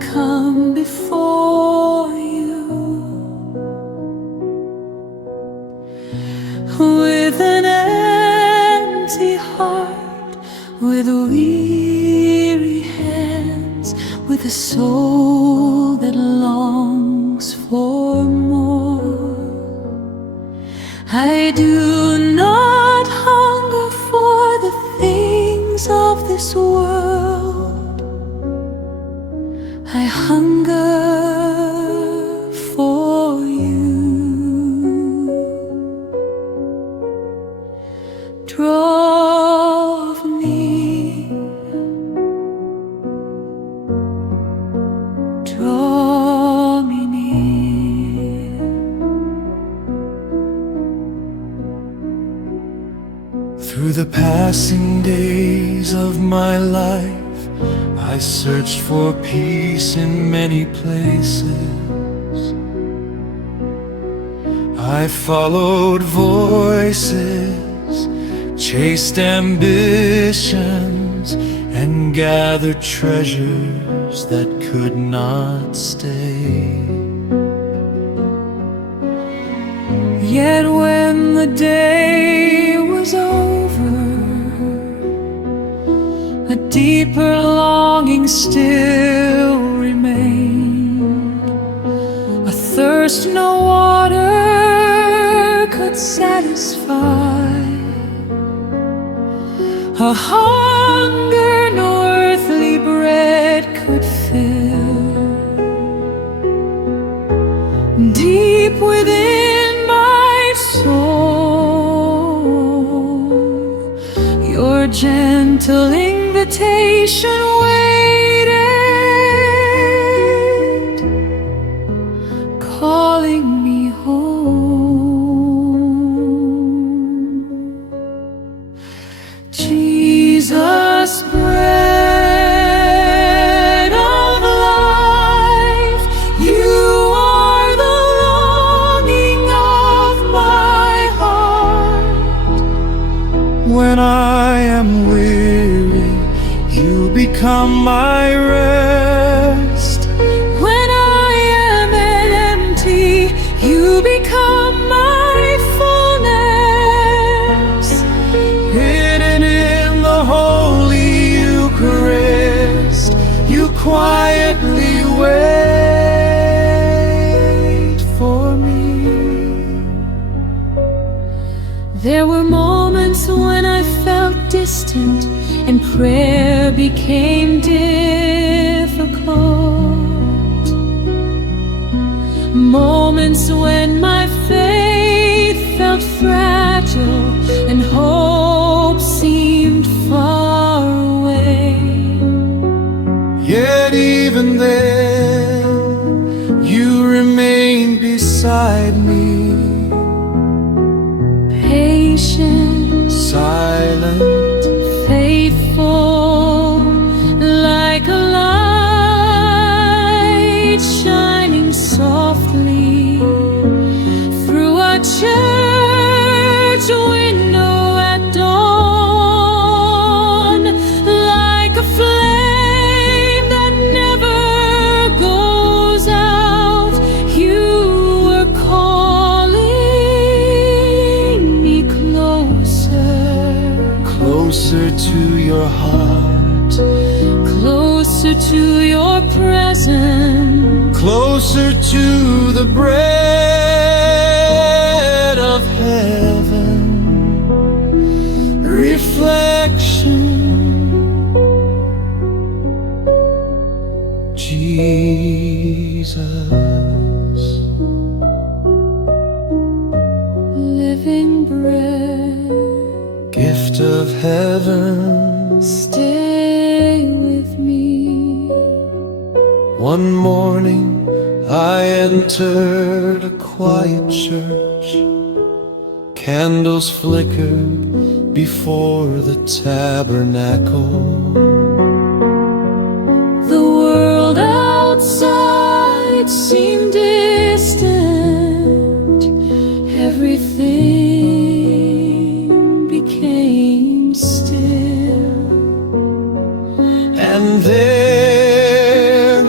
come before you with an empty heart, with weary hands, with a soul that longs for more. I do not hunger for the things of this world. I hunger for you. Draw me, draw me near. Through the passing days of my life, I searched for peace in many places. I followed voices, chased ambitions, and gathered treasures that could not stay. Yet when the day was over, a deeper longing still remained, a thirst no water could satisfy, a hunger no earthly bread could fill. Deep within my soul, your gentle invitation waited, calling me home. Jesus, bread of life, you are the longing of my heart. When I am weary, you become my rest. When I am empty, you become my fullness. Hidden in the Holy Eucharist, you quietly wait for me. There were moments when I felt distant and prayer became difficult. Moments when my faith felt fragile and hope seemed far away. Yet even then, you remain beside me, Patient, silent, faithful, like a light shining softly through a church window at dawn, like a flame that never goes out. You were calling me closer closer to your heart, closer to your presence, closer to the bread of heaven. Reflection, Jesus, living bread. gift of heaven. Stay with me. One morning I entered a quiet church. Candles flickered before the tabernacle. The world outside seemed distant. Everything became still. And there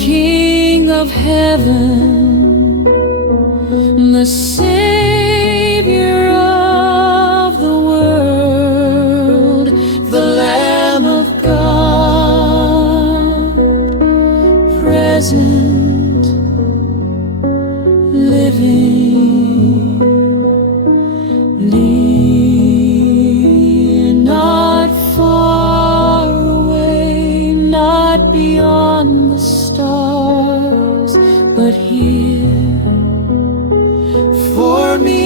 King of heaven, the Savior of the world, the Lamb of God, present, living, near, not far away, not beyond the stars, but here for me.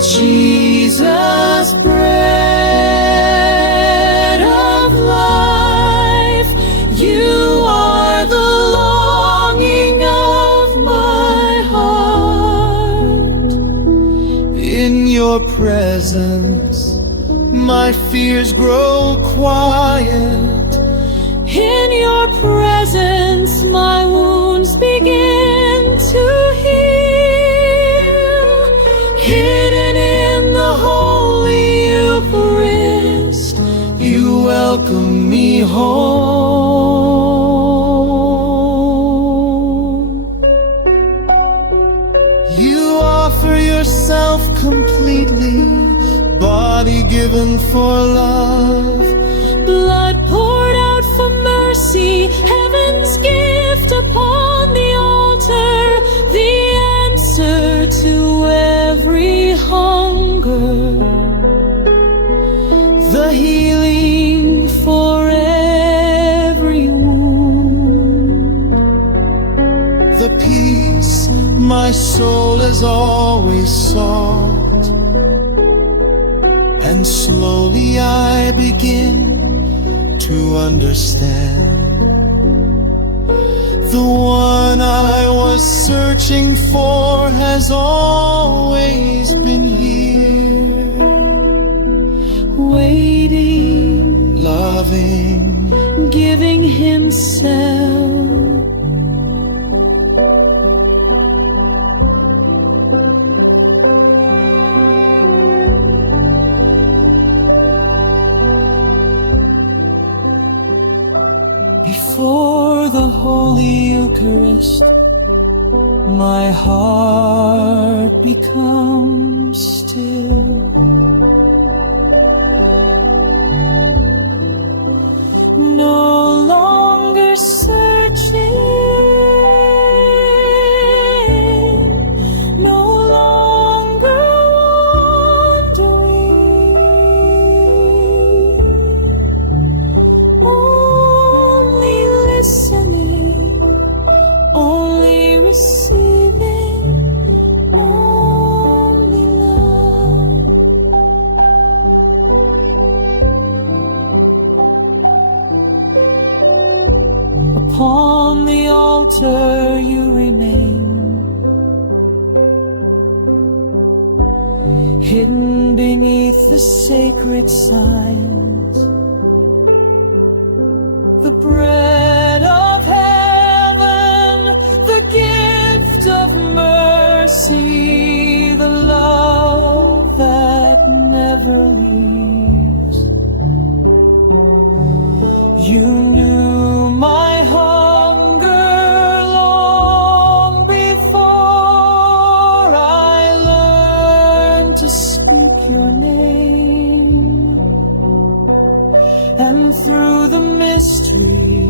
Jesus, bread of life, you are the longing of my heart. In your presence, my fears grow quiet. In your presence, my wounds begin to heal. Hidden in the Holy Eucharist, You welcome me home. You offer yourself completely, body given for love. blood poured out for mercy, heaven's gift upon the altar, the answer to every hunger, The healing for every wound, the peace my soul has always sought. And slowly I begin to understand. The one I was searching for has always been here, waiting, loving, giving himself. before the Holy Eucharist. My heart becomes still. No longer searching, no longer wandering, only listening, only receiving, only love. Upon the altar you remain, hidden beneath the sacred signs. The bread of heaven, the gift of mercy, the love that never leaves. You knew my hunger long before I learned to speak your name. And through the mystery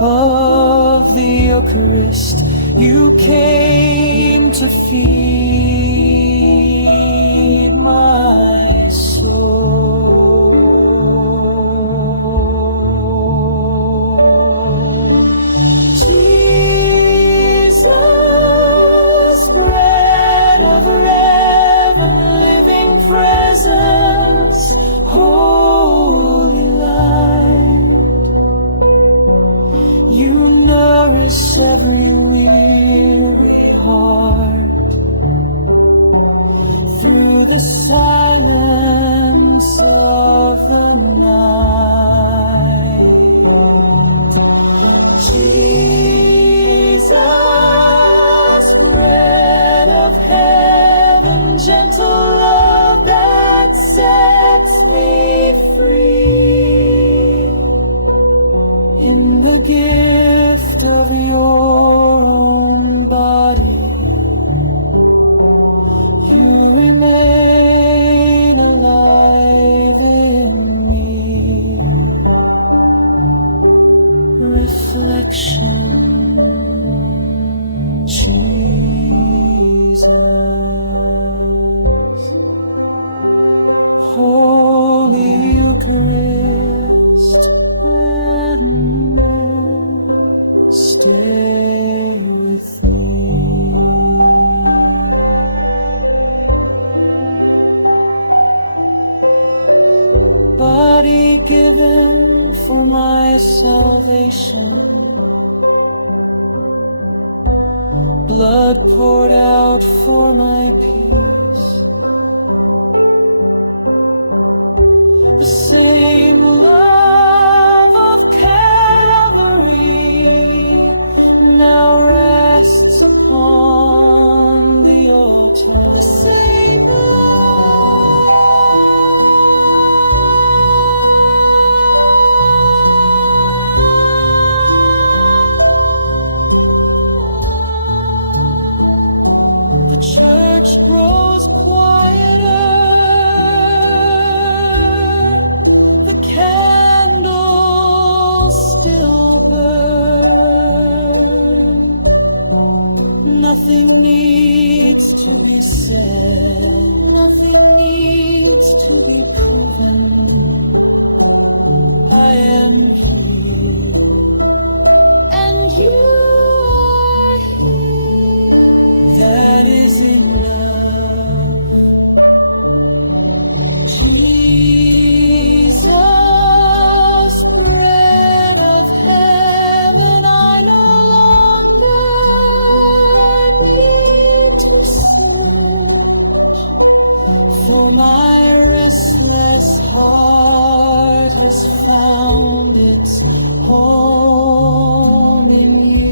of the Eucharist, you came to feed my soul. Jesus, bread of heaven, living presence, holy light, you nourish every weary heart. Through the silence of the night, Jesus, bread of heaven, gentle love that sets me free. in the gift of your own body. You remain alive in me. Reflection, Jesus. Holy Eucharist, stay with me. Body given for my salvation, blood poured out for my peace. The same love of Calvary now rests upon the altar. The same love. The church grows quieter. Candles still burn. Nothing needs to be said. Nothing needs to be proven. I am here, and you are here. That is enough. Jesus, bread of heaven, I no longer need to search, for my restless heart has found its home in you.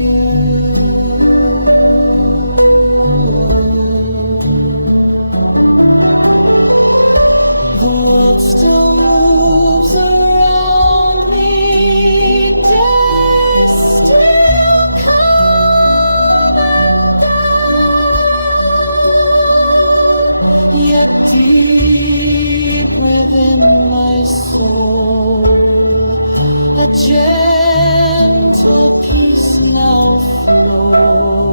The world still moves around me, days still come and go, yet deep within my soul, a gentle peace now flows.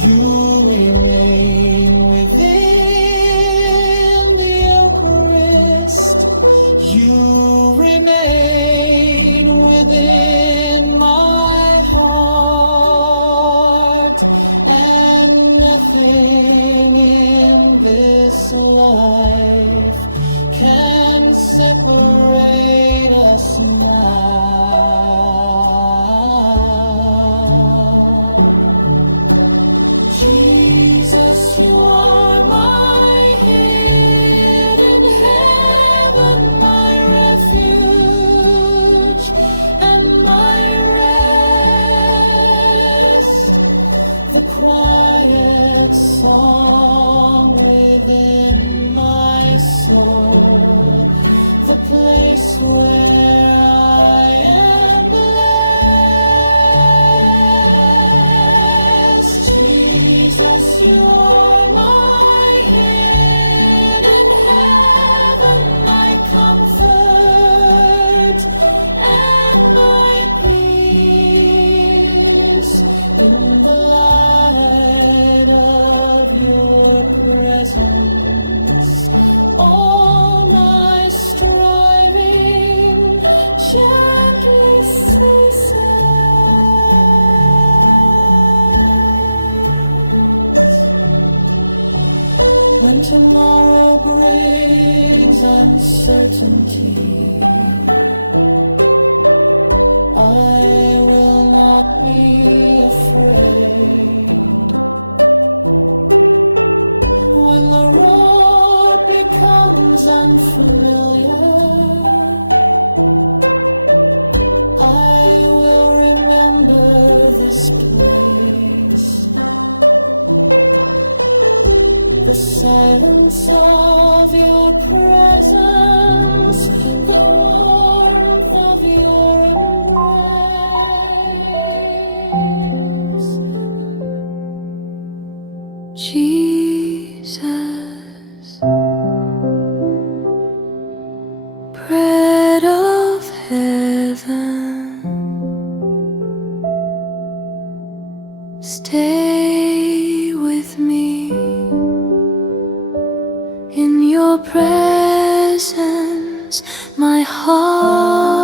You remain within the Eucharist. You remain within my heart, and nothing in this life can separate us now. Jesus, you are my hidden heaven, my refuge and my rest, the quiet song within my soul, the place where I am blessed. Jesus, you are my hidden heaven, my comfort and my peace. In the light of your presence, all my striving gently ceases. When tomorrow brings uncertainty, I will not be afraid. When the road becomes unfamiliar, I will remember this place. The silence of your presence, the heaven. Stay with me in your presence, my heart